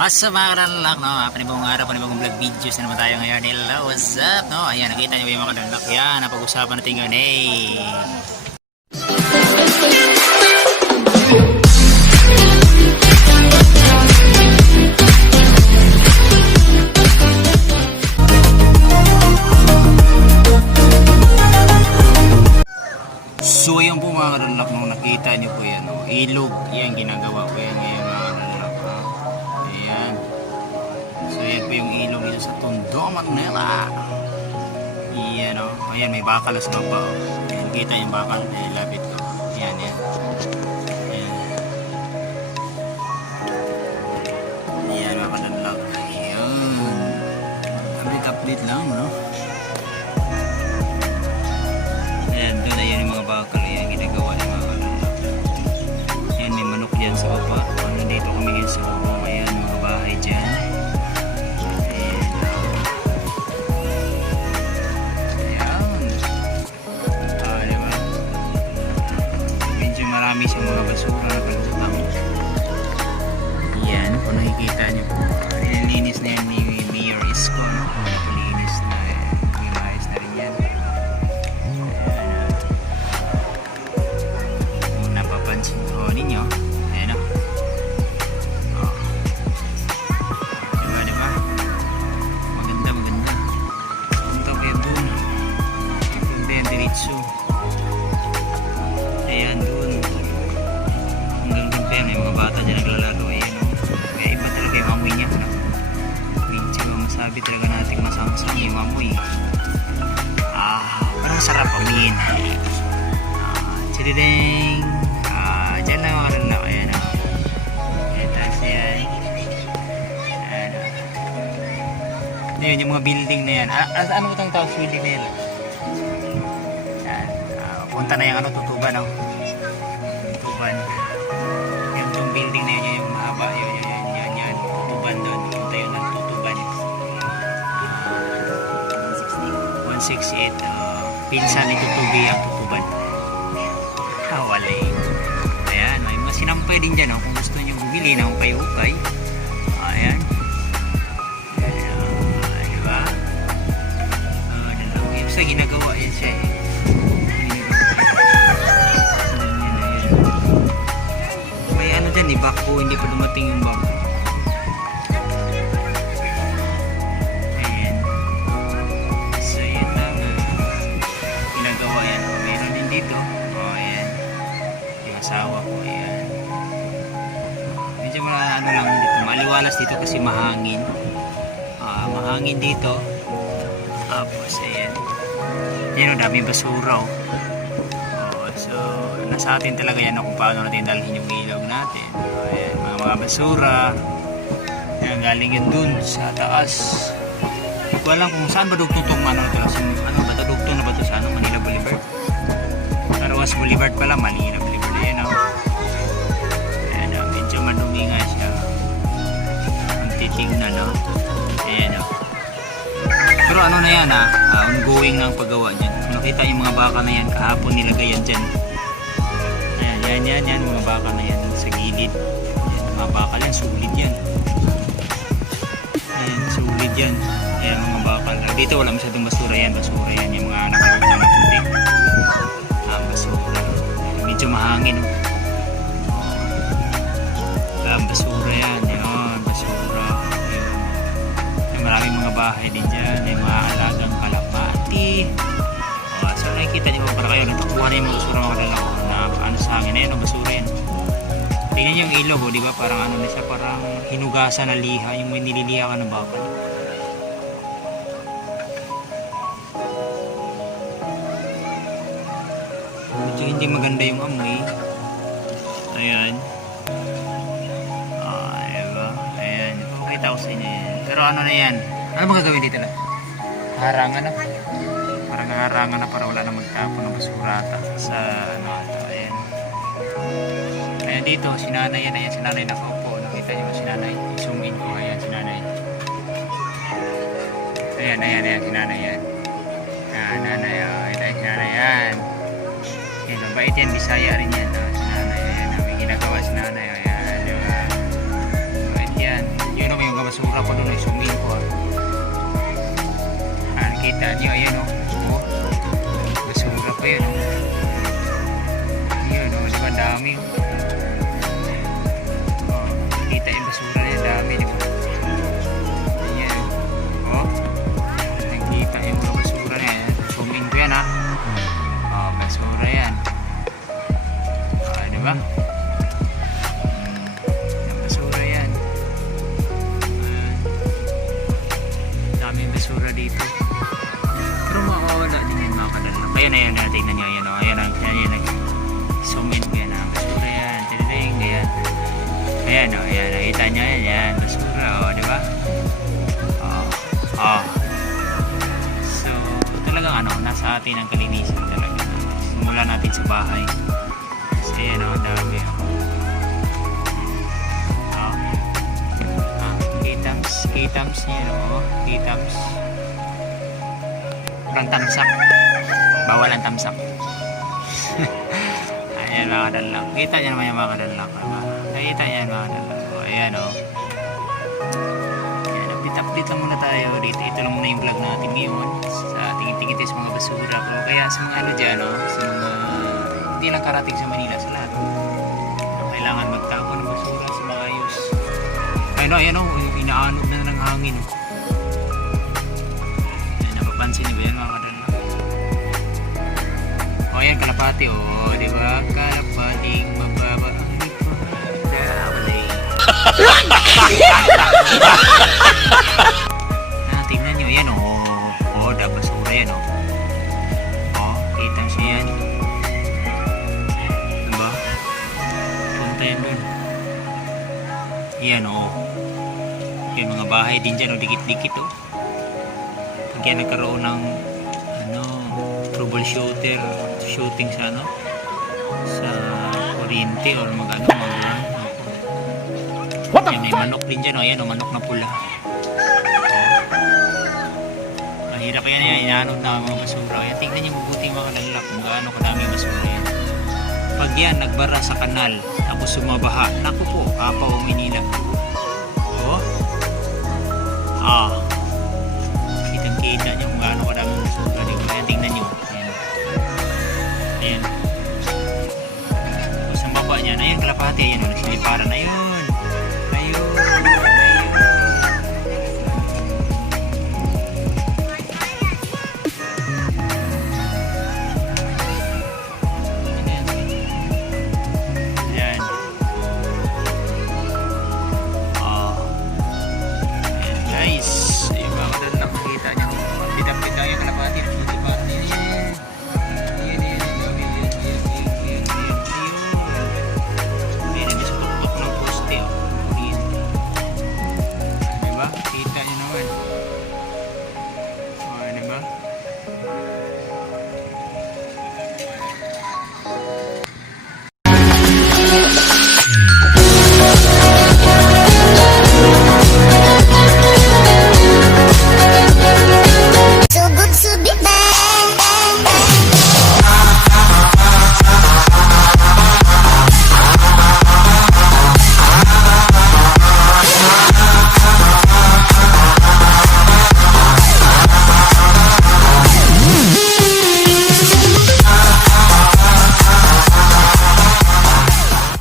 Asa mga kanalak, no? Panibagong araw, panibagong vlog videos na naman tayo ngayon. Hello, what's up, no? Ayan, nakita niyo ba yung mga kanalak? Yan, napag-usapan natin ngayon, So ayun po mga kanalak, no? Nakita niyo po yan, no? Ilog, yan ginagawa ko yan ngayon mga kanalak, no? Ayan. So yan po yung ilog dito sa Tondo, Manila. Ayan, no? Ayan, may bakal sa baba, oh. Ayan, kita yung bakal, lapit ko. Ayan, yan. Ayan. Ayan mga kanalak. Ayan. Update lang, no? Ayan, doon na yan yung mga bakal. Ayan, ginagawa ng mga kanalak. Ayan, may manok dyan sa baba. Ano dito kami ngayon sa baba. Ayan, mga bahay dyan. Ayan. Ayan. Diba? Medyo marami siyang mga basura na kalutang. Ayan, kung nakikita niyo po. Nililinis na yan ni Mayor Isko, no? Nakulinis na. Kumimayos na rin yan. Napapansin ko ninyo, ayan o. Oh. Diba? Maganda. Punta kayo dun. Punta yan diretso. Ayan dun. Hanggang dun pa yan, may mga bata dyan naglalaro. Ayan o. Kaya iba talaga yung amoy niya. No? Medyo masabi talaga natin masang-masang yung amoy. Parang sarap amoyin. Chididing. Diyan lang mga kanalak. Ayan o. Ayan, taas yan. Ayan o. Ayan yung mga building na yan. Ano ba itong tawag building na yan? Ayan. Punta na yung tutuban o. Tutuban. Yung building na yan, yung mahaba. Yan. Tutuban doon. Punta yun ng tutuban. 168. Pinsan ni Tutubi ang tutuban. Walay. Ayan, may mga sinampay din dyan, kung gusto nyo bumili ng ukay-ukay. Ayan. Diba? Yung sa ginagawa yan siya eh. May ano dyan eh, bako, hindi pa dumating yung bako. Ayan. So yun lang ginagawa yan. Meron din dito. Asawa ko, ayan. Medyo ano lang dito, maliwalas dito kasi mahangin. Mahangin dito. Tapos ayan. Yan o, daming basura o. So nasa atin talaga yan kung paano natin dalhin yung ilog natin. Ayan, mga basura. Ayan, galing yan dun sa taas. Hindi ko alam kung saan ba dugtong itong ano ba ito, dugtong na ba ito sa Manila Boulevard? Tarawas Boulevard pala, Manila Boulevard. Ayan o. Ayan o. Medyo madumi nga siya. Ang titignan o. Ayan o. Pero ano na yan ongoing na ang paggawa dyan. Kung nakita yung mga baka na yan, kahapon nilagay yan dyan. Ayan. Mga baka na yan sa gilid. Ayan, mga baka yan. Sulit yan. Ayan, sulit yan. Ayan mga bakal. Dito wala masyadong basura yan. Basura yan. Yung mga nakalagay na tubig. Basura. Medyo mahangin o. Basura yan. Yun, basura. Yun. Maraming mga bahay din dyan. May mga alagang kalapati. So nakikita niyo para kayo. Natakuha na yung mga basura mga kalala ko. Na ano sa hangin. Ayan o, basura yan. Tingnan niyo yung ilog o. Diba? Parang ano na siya. Parang hinugasan na liha. Yung may nililiha ka na bakal. Medyo hindi maganda yung amoy. Ayan. Diba? Ayan. Pakita ko sa inyo yan. Pero ano na yan? Ano bang gagawin dito lang? Harangan na. Parang harangan na para wala na magtapon ng basura sa ano ito. Ayan. Ayan dito. Sinanay yan na yan. Sinanay nakaupo. Nakita nyo ba sinanay? I-zoom in ko. Ayan sinanay. Ayan. Sinanay yan. Nanay. Ayan. Sinanay yan. Ayan. Mabait yan. Bisaya rin yan. Sinanay. Ayan. May ginagawa sinanay. Ayan. Diba? Mabait yan. Yun basura pa doon, zoom in ko ah. Kita nyo, ayan o. Oh. Basura pa yun o. Yun o, diba dami o. Oh, kita yung basura na yung dami, diba? Ayan o. Oh. Nakita yung mga basura na yan. Zoom in ko yan ha. Oh, basura yan. Oh, diba? Basura yan. Daming basura dito. Pero mawawala din yan mga kadala. Ayan, ayan, tingnan nyo, ayan o, ayan, ayan, zoom in ko yan, basura yan, tiniling, ayan. Ayan o, ayan, nakita nyo, ayan, basura o, diba? So, talagang ano, nasa atin ang kalinisan talaga. Simulan natin sa bahay. Kasi ayan o, ang dami o. K-tams niya o, K-tams. Parang tamsak. Bawal ang tamsak. Ayan mga kadalak. Kita nyo naman yung mga kadalak. Nakita nyo yung mga kadalak. Ayan o. Ayan, update lang muna tayo dito. Ito lang muna yung vlog natin ngayon. Sa tingin-tingin sa mga basura. Kaya sa mga ano dyan o. Sa mga hindi lang karating sa Manila. Sa lahat. Kailangan magtapon ng basura sa mga ayos. Ayan o. Inaanog na ng hangin o. Pansin niyo ba yan mga kadala? O yan, kalapati o, diba? Kalapating mababa ang tingnan nyo, yan o. O, basura yan o. O, kita siya yan. Diba? Punta yan dun. Yan o. Yung mga bahay din dyan o, dikit-dikit o. Kaya nagkaroon ng ano, shooting sa ano, sa kuryente or mag-ano, yan, may manok din dyan o, ayan o, manok na pula. Mahirap yan, inaanod na mga basura. Ayan, tingnan nyo mabuti mga kalalak kung gaano kadami basura yan. Pag yan nagbara sa kanal tapos sumabaha, naku po, Kapaw, Manila,